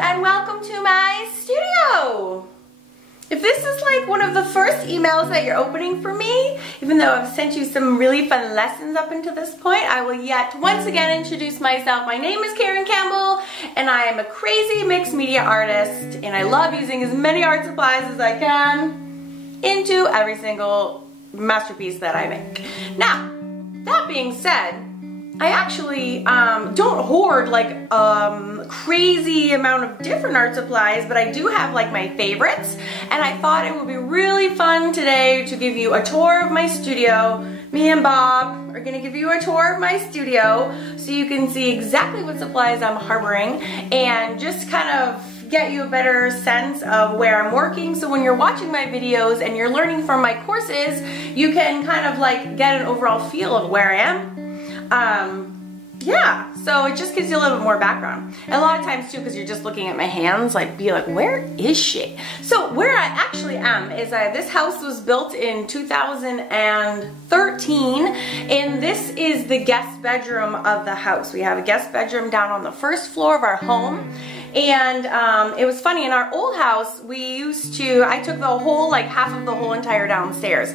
and welcome to my studio. If this is like one of the first emails that you're opening for me, even though I've sent you some really fun lessons up until this point, I will yet once again introduce myself. My name is Karen Campbell and I am a crazy mixed media artist, and I love using as many art supplies as I can into every single masterpiece that I make. Now, that being said, I actually don't hoard like crazy amount of different art supplies, but I do have like my favorites, and I thought it would be really fun today to give you a tour of my studio. Me and Bob are gonna give you a tour of my studio so you can see exactly what supplies I'm harboring and just kind of get you a better sense of where I'm working, so when you're watching my videos and you're learning from my courses, you can kind of like get an overall feel of where I am. Yeah, so it just gives you a little bit more background. And a lot of times too, because you're just looking at my hands, like be like, where is she? So where I actually am is this house was built in 2013, and this is the guest bedroom of the house. We have a guest bedroom down on the first floor of our home. And it was funny, in our old house, I took the whole, like half of the whole entire downstairs.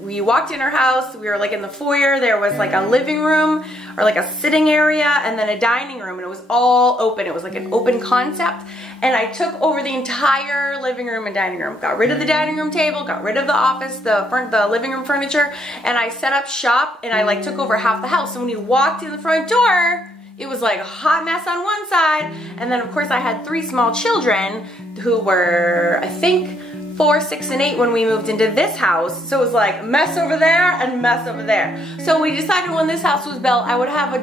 We walked in our house, we were like in the foyer, there was like a living room or like a sitting area and then a dining room, and it was all open. It was like an open concept. And I took over the entire living room and dining room. Got rid of the dining room table, got rid of the office, the living room furniture, and I set up shop, and I like took over half the house. So when you walked in the front door, it was like a hot mess on one side, and then of course I had 3 small children who were, I think, 4, 6, and 8 when we moved into this house. So it was like mess over there and mess over there. So we decided when this house was built, I would have a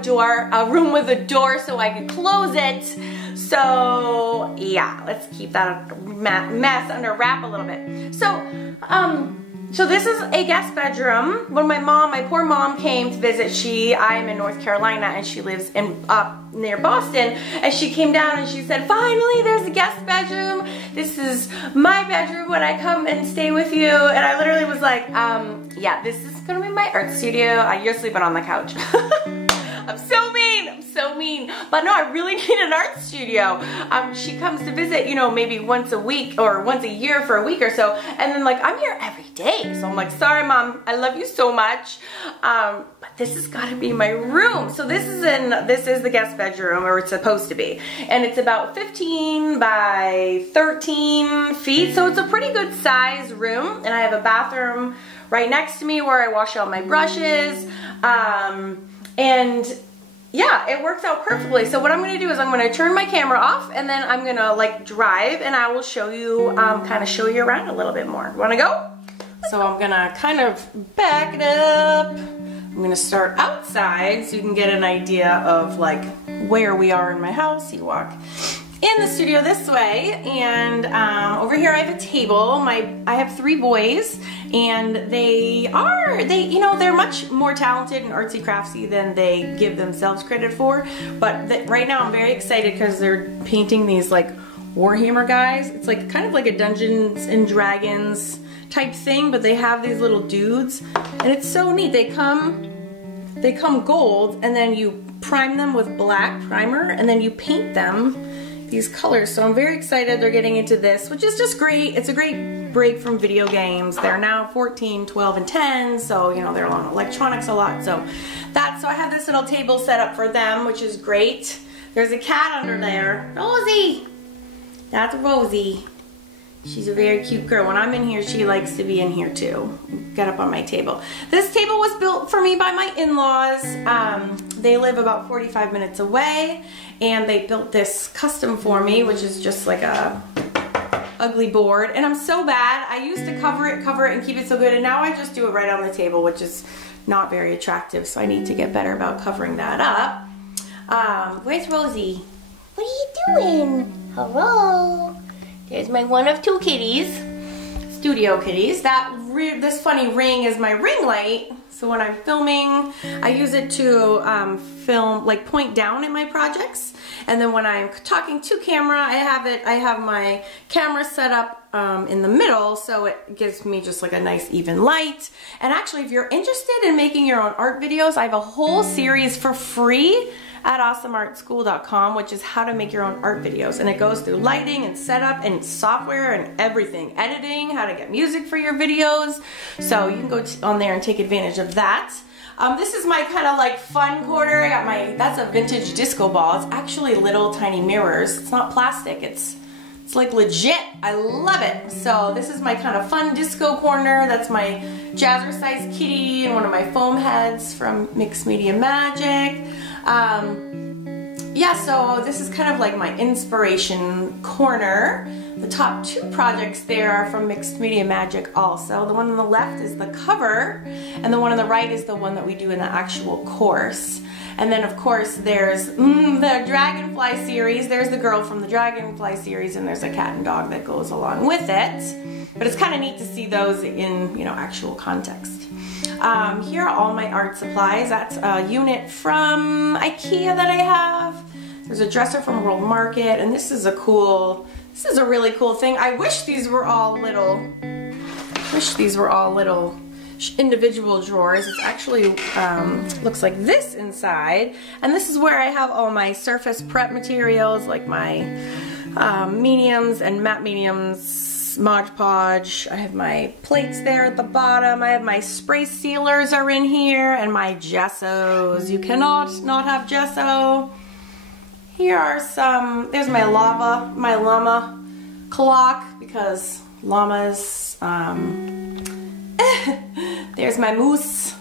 room with a door so I could close it. So yeah, let's keep that mess under wrap a little bit. So this is a guest bedroom. When my poor mom came to visit, I'm in North Carolina and she lives up near Boston, and she came down and she said, finally there's a guest bedroom. This is my bedroom when I come and stay with you. And I literally was like, yeah, this is gonna be my art studio. You're sleeping on the couch. I'm so mean. But no, I really need an art studio. She comes to visit, you know, maybe once a week or once a year for a week or so. And then like, I'm here every day. So I'm like, sorry mom, I love you so much. But this has got to be my room. So this is the guest bedroom, or it's supposed to be. And it's about 15 by 13 feet. So it's a pretty good size room. And I have a bathroom right next to me where I wash all my brushes. And yeah, it works out perfectly. So what I'm going to do is I'm going to turn my camera off, and then I'm going to like drive, and I will show you, kind of show you around a little bit more. Want to go? So I'm going to kind of back it up. I'm going to start outside so you can get an idea of like where we are in my house. You walk in the studio this way, and over here I have a table. I have 3 boys, and they're much more talented and artsy craftsy than they give themselves credit for. But right now I'm very excited because they're painting these like Warhammer guys. It's like kind of like a Dungeons and Dragons type thing, but they have these little dudes, and it's so neat. They come gold, and then you prime them with black primer, and then you paint them these colors. So I'm very excited they're getting into this, which is just great. It's a great break from video games. They're now 14, 12, and 10, so you know they're on electronics a lot. So I have this little table set up for them, which is great. There's a cat under there. Rosie! That's Rosie. She's a very cute girl. When I'm in here, she likes to be in here too. Get up on my table. This table was built for me by my in-laws. They live about 45 minutes away, and they built this custom for me, which is just like a ugly board. And I'm so bad. I used to cover it and keep it so good, and now I just do it right on the table, which is not very attractive, so I need to get better about covering that up. Where's Rosie? What are you doing? Hello? There's my one of 2 kitties, studio kitties. This funny ring is my ring light. So when I'm filming, I use it to film, like point down in my projects. And then when I'm talking to camera, I have my camera set up in the middle, so it gives me just like a nice even light. And actually, if you're interested in making your own art videos, I have a whole series for free at awesomeartschool.com, which is how to make your own art videos. And it goes through lighting and setup and software and everything. Editing, how to get music for your videos. So you can go on there and take advantage of that. This is my kind of like fun corner. I got that's a vintage disco ball. It's actually little tiny mirrors. It's not plastic. It's like legit. I love it. So this is my kind of fun disco corner. That's my jazzercise kitty and one of my foam heads from Mixed Media Magic. Yeah, so this is kind of like my inspiration corner. The top 2 projects there are from Mixed Media Magic also. The one on the left is the cover, and the one on the right is the one that we do in the actual course. And then of course there's the Dragonfly series. There's the girl from the Dragonfly series, and there's a cat and dog that goes along with it. But it's kind of neat to see those in, you know, actual context. Here are all my art supplies. That's a unit from IKEA that I have. There's a dresser from World Market, and this is a really cool thing. I wish these were all little individual drawers. It's actually looks like this inside, and this is where I have all my surface prep materials, like my mediums and matte mediums, Mod Podge. I have my plates there at the bottom. I have my spray sealers are in here, and my gessos. You cannot not have gesso. Here are some, there's my llama clock, because llamas, there's my moose.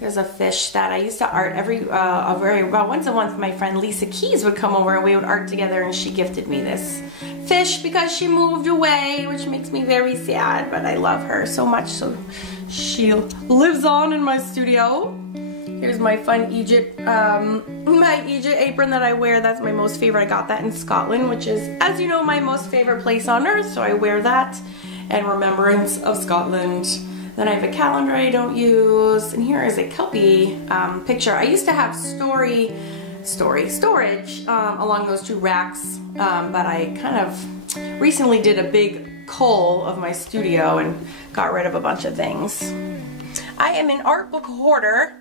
There's a fish that I used to art about once a month. My friend Lisa Keys would come over and we would art together, and she gifted me this fish because she moved away, which makes me very sad, but I love her so much, so she lives on in my studio. Here's my fun Egypt, my Egypt apron that I wear. That's my most favorite. I got that in Scotland, which is, as you know, my most favorite place on earth, so I wear that in remembrance of Scotland. Then I have a calendar I don't use, and here is a Kelpie picture. I used to have storage along those 2 racks, but I kind of recently did a big cull of my studio and got rid of a bunch of things. I am an art book hoarder.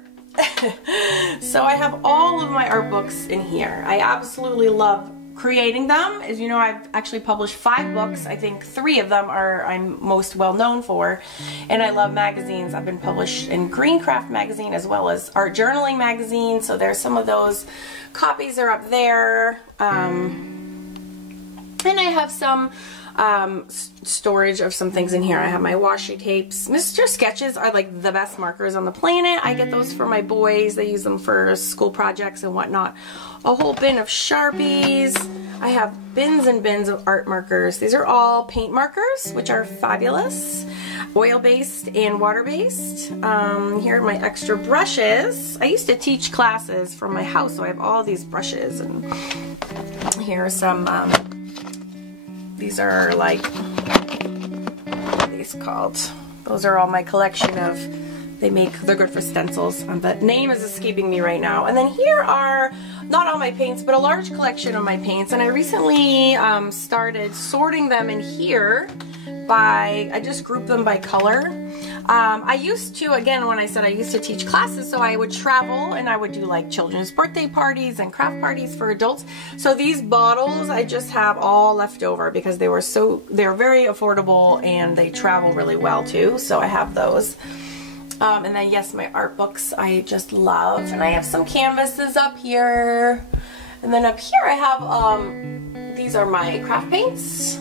So I have all of my art books in here. I absolutely love creating them. As you know, I've actually published 5 books. I think 3 of them I'm most well known for. And I love magazines. I've been published in Greencraft magazine as well as Art Journaling magazine. So there's some of those copies are up there. And I have some storage of some things in here. I have my washi tapes. Mr. Sketches are like the best markers on the planet. I get those for my boys. They use them for school projects and whatnot. A whole bin of Sharpies. I have bins and bins of art markers. These are all paint markers, which are fabulous. Oil-based and water-based. Here are my extra brushes. I used to teach classes from my house, so I have all these brushes. And here are some these are like, what are these called? Those are all my collection of, they're good for stencils. The name is escaping me right now. And then here are, not all my paints, but a large collection of my paints. And I recently started sorting them in here I just grouped them by color. I used to, again, when I said I used to teach classes, so I would travel and I would do like children's birthday parties and craft parties for adults. So these bottles I just have all left over because they're very affordable and they travel really well too. So I have those. And then yes, my art books I just love. And I have some canvases up here. And then up here I have, these are my craft paints,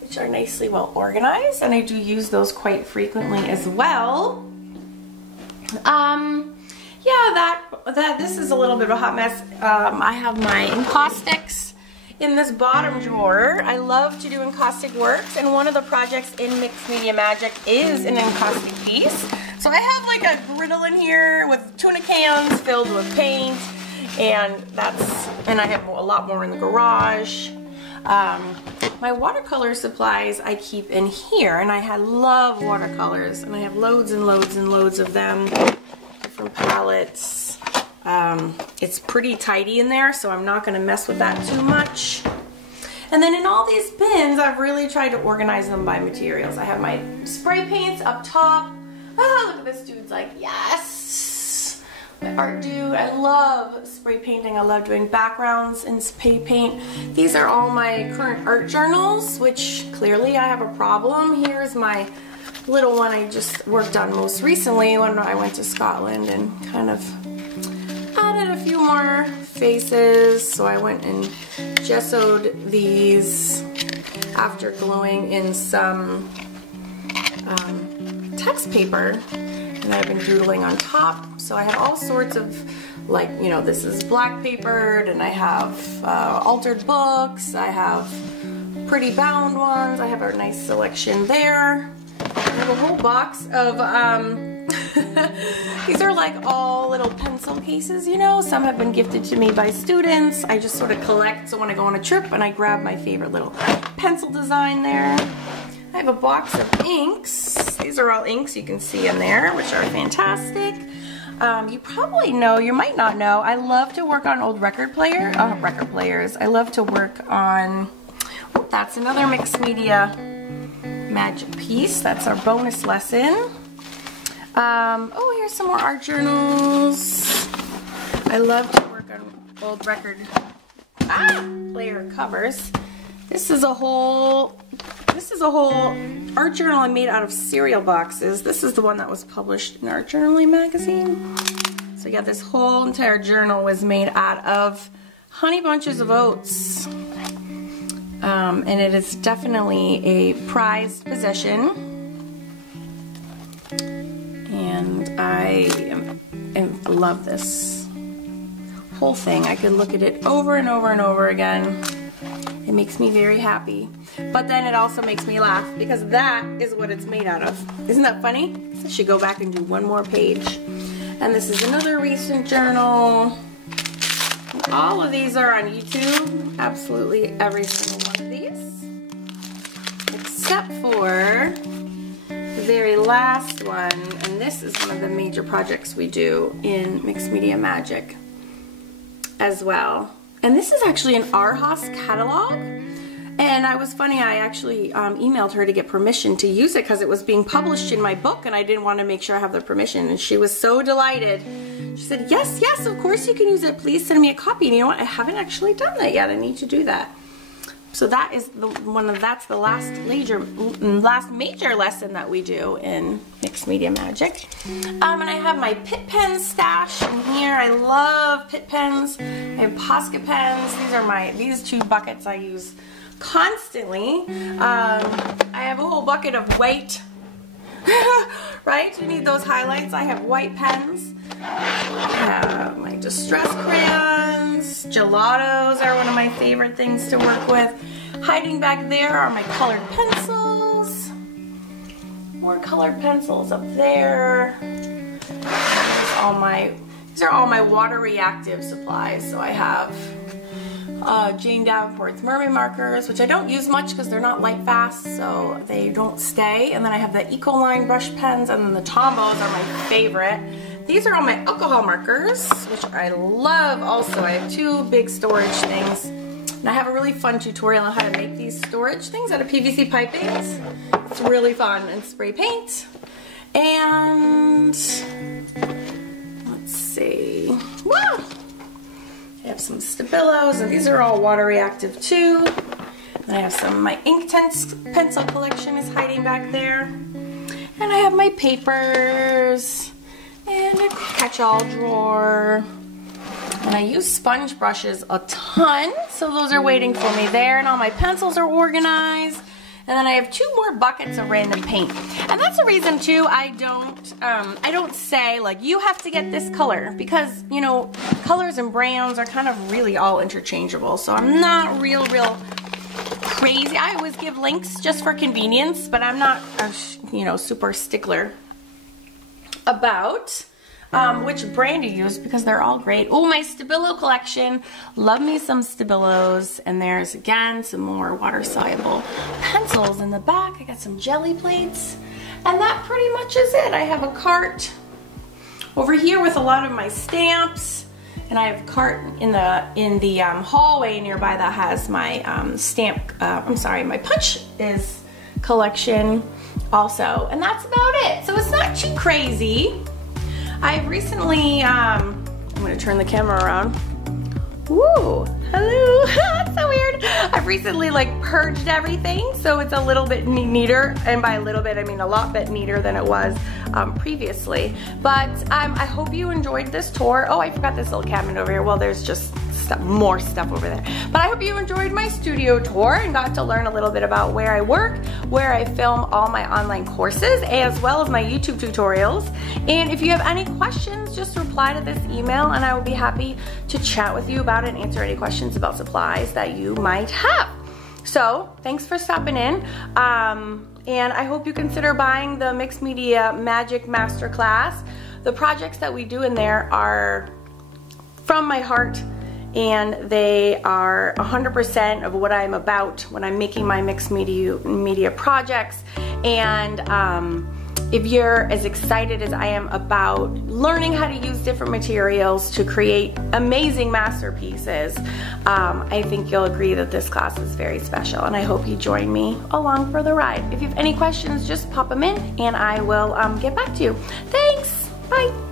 which are nicely well organized, and I do use those quite frequently as well. Yeah, this is a little bit of a hot mess. I have my encaustics in this bottom drawer. I love to do encaustic works, and one of the projects in Mixed Media Magic is an encaustic piece. So I have like a griddle in here with tuna cans filled with paint, and I have a lot more in the garage. My watercolor supplies I keep in here, and I love watercolors, and I have loads and loads and loads of them, different palettes. It's pretty tidy in there, so I'm not going to mess with that too much. And then in all these bins, I've really tried to organize them by materials. I have my spray paints up top. Ah, look at this dude's like, yes! my art dude. I love spray painting. I love doing backgrounds in spray paint. These are all my current art journals, which clearly I have a problem. Here's my little one I just worked on most recently when I went to Scotland and kind of added a few more faces. So I went and gessoed these after gluing in some text paper, and I've been doodling on top. So I have all sorts of, like, you know, this is black papered, and I have altered books, I have pretty bound ones, I have a nice selection there. I have a whole box of, these are like all little pencil cases, you know. Some have been gifted to me by students. I just sort of collect, so when I go on a trip and I grab my favorite little pencil design there. I have a box of inks. These are all inks you can see in there, which are fantastic. You probably know, you might not know, I love to work on old record players. I love to work on, oh, that's another mixed media magic piece. That's our bonus lesson. Oh, here's some more art journals. I love to work on old record player covers. This is a whole art journal I made out of cereal boxes. This is the one that was published in Art Journaling magazine. So yeah, this whole entire journal was made out of Honey Bunches of Oats. And it is definitely a prized possession. And I love this whole thing. I could look at it over and over and over again. It makes me very happy. But then it also makes me laugh because that is what it's made out of. Isn't that funny? I should go back and do one more page. And this is another recent journal. And all of these are on YouTube. Absolutely every single one of these. Except for the very last one. And this is one of the major projects we do in Mixed Media Magic as well. And this is actually an Arhaus catalog. And I was funny, I actually emailed her to get permission to use it because it was being published in my book and I didn't want to make sure I have the permission. And she was so delighted. She said, yes, yes, of course you can use it. Please send me a copy. And you know what? I haven't actually done that yet. I need to do that. So that is that's the last major lesson that we do in Mixed Media Magic. And I have my Pitt pen stash in here. I love Pitt pens. I have Posca pens. These two buckets I use constantly. I have a whole bucket of white, right? You need those highlights. I have white pens. I have my distress crayons. Gelatos are one of my favorite things to work with. Hiding back there are my colored pencils. More colored pencils up there. These are all my water reactive supplies. So I have Jane Davenport's Mermaid markers, which I don't use much because they're not light fast, so they don't stay. And then I have the Ecoline brush pens, and then the Tombos are my favorite. These are all my alcohol markers, which I love also. I have two big storage things. And I have a really fun tutorial on how to make these storage things out of PVC pipings. It's really fun. And spray paint. And let's see. Wow! I have some Stabilos, and these are all water reactive too. And I have some of my Inktense pencil collection is hiding back there. And I have my papers and a catch-all drawer. And I use sponge brushes a ton, so those are waiting for me there. And all my pencils are organized. And then I have two more buckets of random paint. And that's the reason too I don't say like you have to get this color, because you know colors and browns are kind of really all interchangeable. So I'm not real crazy. I always give links just for convenience, but I'm not super stickler about which brand you use because they're all great. Oh, my Stabilo collection. Love me some Stabilos. And there's, again, some more water-soluble pencils in the back. I got some jelly plates. And that pretty much is it. I have a cart over here with a lot of my stamps. And I have a cart in the hallway nearby that has my my punch collection also. And that's about it. So it's not too crazy. I've recently, I'm gonna turn the camera around. Woo, hello, that's so weird. I've recently like purged everything, so it's a little bit neater, and by a little bit I mean a lot bit neater than it was previously. But I hope you enjoyed this tour. Oh, I forgot this little cabinet over here. Well, there's just more stuff over there. But I hope you enjoyed my studio tour and got to learn a little bit about where I work, where I film all my online courses, as well as my YouTube tutorials. And if you have any questions, just reply to this email and I will be happy to chat with you about it and answer any questions about supplies that you might have. So thanks for stopping in. And I hope you consider buying the Mixed Media Magic Masterclass. The projects that we do in there are from my heart, and they are 100% of what I'm about when I'm making my mixed media projects. And if you're as excited as I am about learning how to use different materials to create amazing masterpieces, I think you'll agree that this class is very special, and I hope you join me along for the ride. If you have any questions, just pop them in and I will get back to you. Thanks, bye.